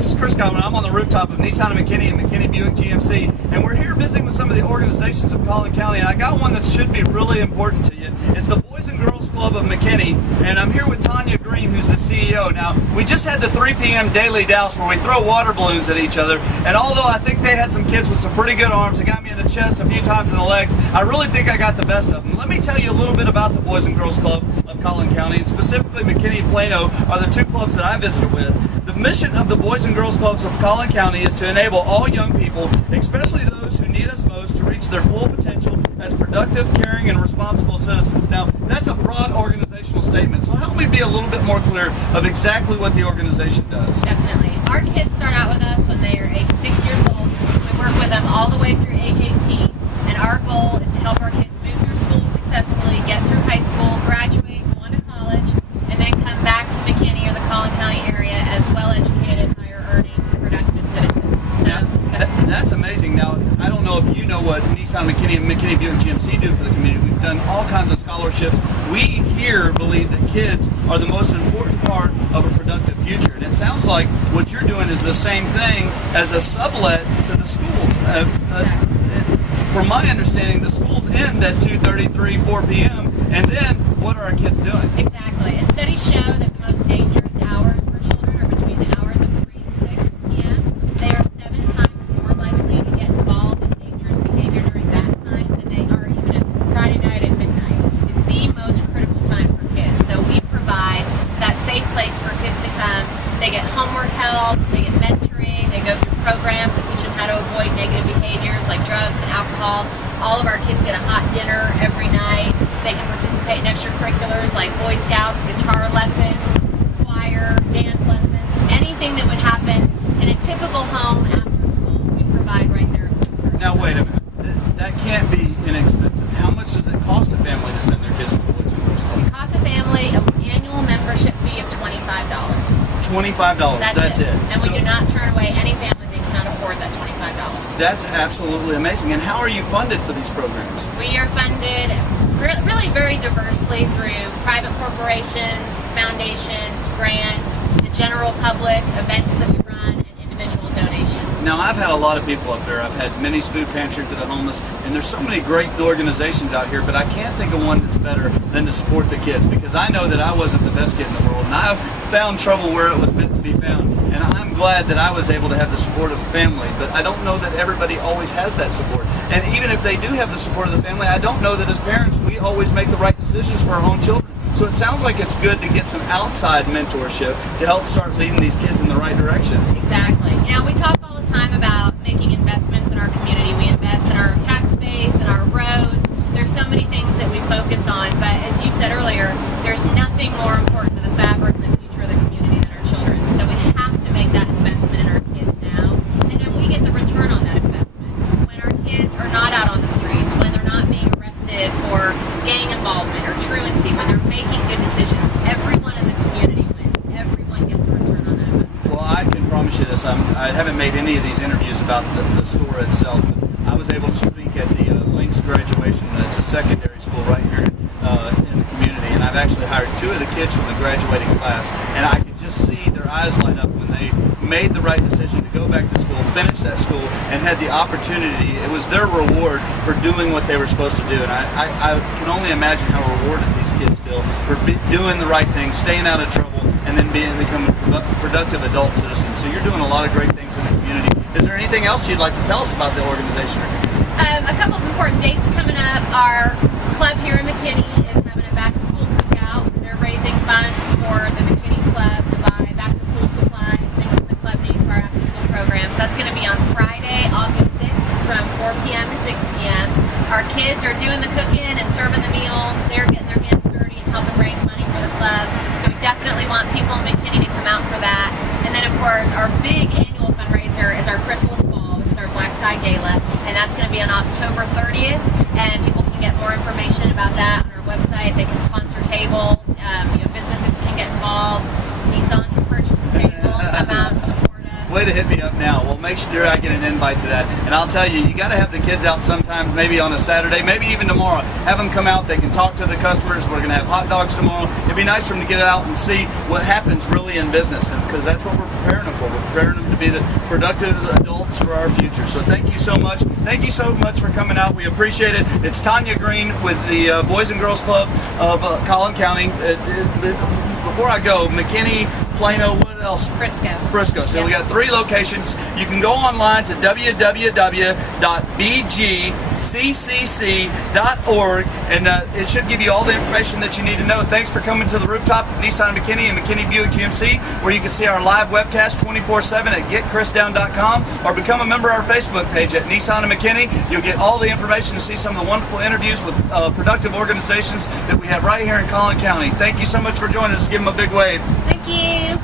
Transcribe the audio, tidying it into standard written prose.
This is Chris Collin. I'm on the rooftop of Nissan and McKinney and McKinney Buick GMC, and we're here visiting with some of the organizations of Collin County, and I got one that should be really important to you. It's the Boys and Girls Club of McKinney, and I'm here with Tanya Greene, who's the CEO. Now, we just had the 3 p.m. daily douse where we throw water balloons at each other, and although I think they had some kids with some pretty good arms that got me in the chest a few times in the legs, I really think I got the best of them. Let me tell you a little bit about the Boys and Girls Club of Collin County, and specifically McKinney and Plano are the two clubs that I visited with. The mission of the Boys and Girls Clubs of Collin County is to enable all young people, especially those who need us most, to reach their full potential as productive, caring, and responsible citizens. Now, that's a broad organizational statement, so help me be a little bit more clear of exactly what the organization does. Definitely. Our kids start out with us when they are age 6 years old. We work with them all the way through age 18, and our goal is to help our kids move through school successfully, get through high school, graduate, go on to college, and then come back to McKinney or the Collin County area as well-educated, higher-earning, productive citizens. So that's amazing. Now, I don't know if you know what Nissan McKinney and McKinney Buick GMC do for the community. We've done all kinds of scholarships. We here believe that kids are the most important part of a productive future, and it sounds like what you're doing is the same thing as a sublet to the schools. From my understanding, the schools end at 2:33, 4 p.m., and then what are our kids doing? Exactly. And studies show that the most dangerous hours for children are between the hours of 3 and 6 p.m. They are 7 times more likely to get involved in dangerous behavior during that time than they are even at Friday night at midnight. It's the most critical time for kids. So we provide that safe place for kids to come. They get homework help, they get mentoring, they go through programs that teach them how to avoid negative behaviors like drugs and alcohol. All of our kids get a hot dinner every night. They can participate in extracurriculars like Boy Scouts, guitar lessons, choir, dance lessons, anything that would happen in a typical home after school, we provide right there. Now wait a minute, that can't be inexpensive. How much does it cost a family to send their kids to the Boys and Girls Club? It costs a family an annual membership fee of $25. $25, that's it. And we do not turn away any family that cannot afford that $25. That's absolutely amazing. And how are you funded for these programs? We are funded really very diversely through private corporations, foundations, grants, the general public, events that we run, and individual donations. Now, I've had a lot of people up there. I've had Minnie's Food Pantry for the homeless, and there's so many great organizations out here, but I can't think of one that's better than to support the kids, because I know that I wasn't the best kid in the world, and I've found trouble where it was meant to be found, and I'm glad that I was able to have the support of a family, but I don't know that everybody always has that support. And even if they do have the support of the family, I don't know that as parents we always make the right decisions for our own children. So it sounds like it's good to get some outside mentorship to help start leading these kids in the right direction. Exactly. You know, we talk all the time about making investments in our community. We invest in our tax base and our roads. There's so many things that we focus on, but as you said earlier, there's nothing more important to the fabric and the future of the community than our children. So we have to make that investment in our kids now, and then we get the return on that investment. When our kids are not out on the streets, when they're not being arrested for gang involvement or truancy, when they're making good decisions, everyone in the community wins. Everyone gets a return on that investment. Well, I can promise you this. I haven't made any of these interviews about the store itself, but I was able to speak at the Links graduation. It's a secondary school right here in the community, and I've actually hired 2 of the kids from the graduating class, and I could just see their eyes light up when they made the right decision to go back to school, finish that school, and had the opportunity. It was their reward for doing what they were supposed to do, and I can only imagine how rewarded these kids feel for doing the right thing, staying out of trouble, and then becoming productive adult citizens. So you're doing a lot of great things in the community. Is there anything else you'd like to tell us about the organization? A couple of important dates coming up. Our club here in McKinney is having a back-to-school cookout. They're raising funds for the McKinney Club to buy back-to-school supplies, things that the club needs for our after-school programs. That's going to be on Friday, August 6th from 4 p.m. to 6 p.m. Our kids are doing the cooking and serving the meals. They're getting their hands dirty and helping raise money for the club. So we definitely want people in McKinney to come out for that. And then, of course, our big annual fundraiser is our Chrysalis Ball, which is our Black Tie Gala, and that's going to be on October 30th, and people can get more information about that on our website. They can sponsor tables, businesses can get involved, Nissan can purchase a table, come out and support us. Way to hit me up now. Well, make sure I get an invite to that. And I'll tell you, you got to have the kids out sometime, maybe on a Saturday, maybe even tomorrow. Have them come out. They can talk to the customers. We're going to have hot dogs tomorrow. It'd be nice for them to get out and see what happens really in business, and because that's what we're preparing them for. We're preparing them to be the productive adults for our future. So thank you so much. Thank you so much for coming out. We appreciate it. It's Tanya Greene with the Boys and Girls Club of Collin County. Before I go, McKinney, Plano, what else? Frisco. So we got 3 locations. You can go online to www.bgccc.org, and it should give you all the information that you need to know. Thanks for coming to the rooftop of Nissan McKinney and McKinney Buick GMC, where you can see our live webcast 24/7 at getchrisdown.com, or become a member of our Facebook page at Nissan and McKinney. You'll get all the information to see some of the wonderful interviews with productive organizations that we have right here in Collin County. Thank you so much for joining us. Give them a big wave. Thank you.